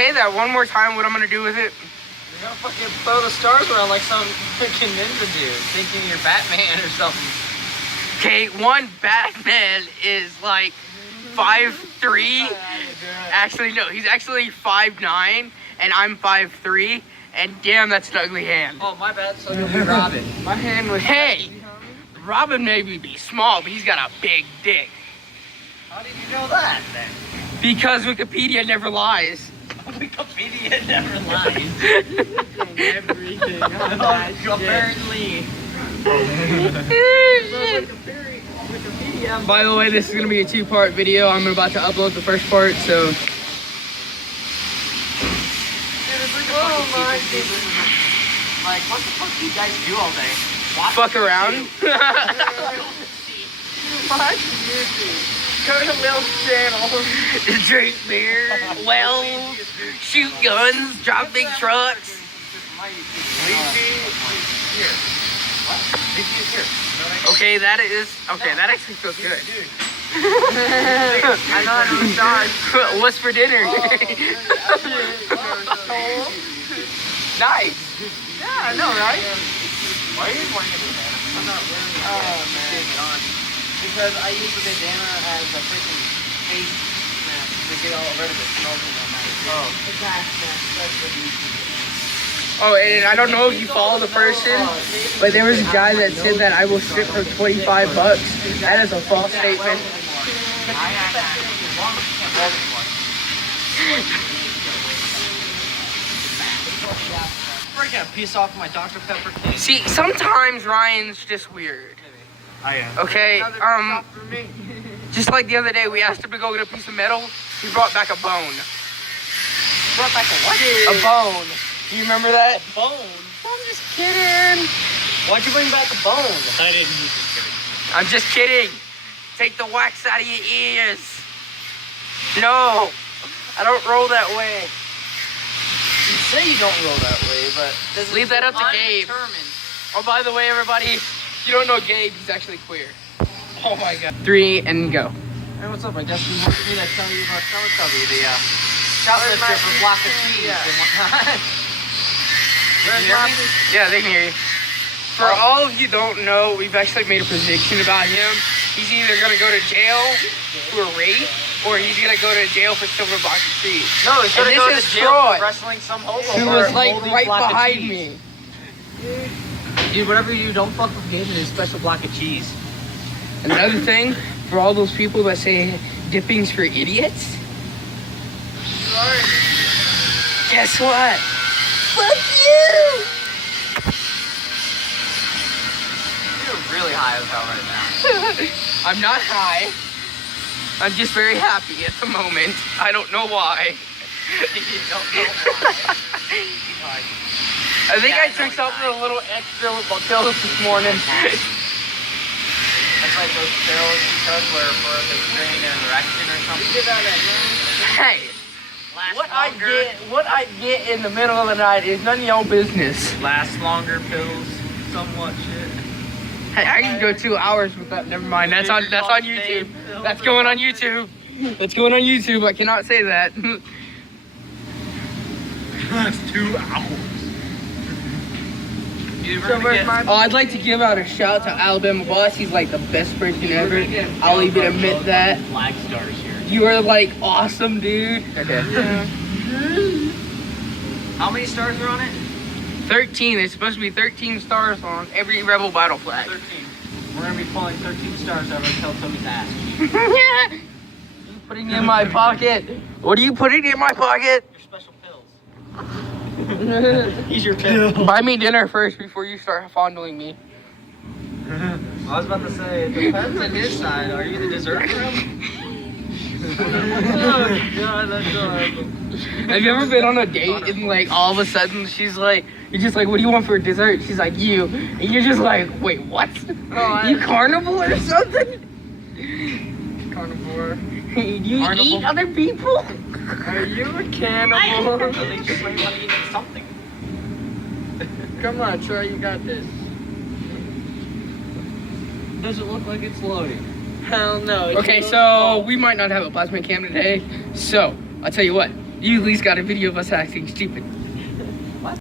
Say that one more time, what I'm gonna do with it. You're gonna fucking throw the stars around like some freaking ninja dude, thinking you're Batman or something. Okay, one Batman is like 5'3". Actually, no, he's actually 5'9", and I'm 5'3". And damn, that's an ugly hand. Oh, my bad. So you'll be Robin. My hand was. Hey, Robin maybe be small, but he's got a big dick. How did you know that then? Because Wikipedia never lies. Wikipedia never lies. Everything. Apparently. By the way, this is gonna be a 2-part video. I'm about to upload the first part, so. Like, what the fuck do you guys do all day? Fuck around. What? Go to Will's channel. Drink beer, well, shoot guns, drive big trucks. Okay, that actually feels good. I know how to massage. What's for dinner? Nice. Yeah, I know, right? Why are you wearing a bandana? I'm not wearing it. Oh, man. Because I use the bandana as a freaking face mask to get all rid of the smoking on my face. Oh. A gas mask. That's what you use. Oh, and I don't know if you follow the person, but there was a guy that said that I will strip for $25. That is a false statement. Freaking a piece off my Dr. Pepper cake. See, sometimes Ryan's just weird. I am. Okay, just like the other day, we asked him to go get a piece of metal. He brought back a bone. Brought back a what? A bone. Do you remember that? A bone? I'm just kidding. Why'd you bring back a bone? I didn't use it. I'm just kidding. Take the wax out of your ears. No, I don't roll that way. You say you don't roll that way, but leave that up to Gabe. Oh, by the way, everybody, if you don't know Gabe, he's actually queer. Oh my god. 3 and go. Hey, what's up? I guess we want me to tell you about Teletubby, the shoplifter for block of cheese and whatnot. Yeah, they can hear you. For all of you don't know, we've actually made a prediction about him. He's either gonna go to jail for rape, or he's gonna go to jail for stealing a block of cheese. No, he's gonna go to jail Troy, for wrestling some hobo. who was like right behind me. Dude, whatever you do, don't fuck with Gabe and his special block of cheese. Another thing, for all those people that say dipping's for idiots, guess what? Fuck you! You're really high as hell right now. I'm not high. I'm just very happy at the moment. I don't know why. You don't know why. I think I took something a little extra with my pills this morning. It's like those pills you took where for the strain and erection or something. Hey, what I get in the middle of the night is none of your business. Last longer pills, somewhat shit. Hey, I can go 2 hours with that. Never mind. That's on YouTube. That's going on YouTube. That's going on YouTube. I cannot say that. That's 2 hours. Oh, I'd like to give out a shout to Alabama Boss. He's like the best person ever. I'll even admit that. Flag stars here. You are like awesome, dude. Okay. Yeah. How many stars are on it? 13. There's supposed to be 13 stars on every Rebel battle flag. 13. We're gonna be pulling 13 stars out of Teletubby's ass. Putting it in my pocket. What are you putting in my pocket? Your special pills. He's your pill. Buy me dinner first before you start fondling me. I was about to say, it depends on his side. Are you the dessert for him? Oh god, that's horrible. Have you ever been on a date and like all of a sudden she's like, you're just like, what do you want for dessert? She's like, you. And you're just like, wait, what? Oh, you carnivore or something? Carnivore. Do you eat other people? Are you a cannibal? At least you might want to eat something. Come on, Troy, you got this. Does it look like it's loading? Hell no. Okay, so we might not have a plasma cam today. So, I'll tell you what. You at least got a video of us acting stupid.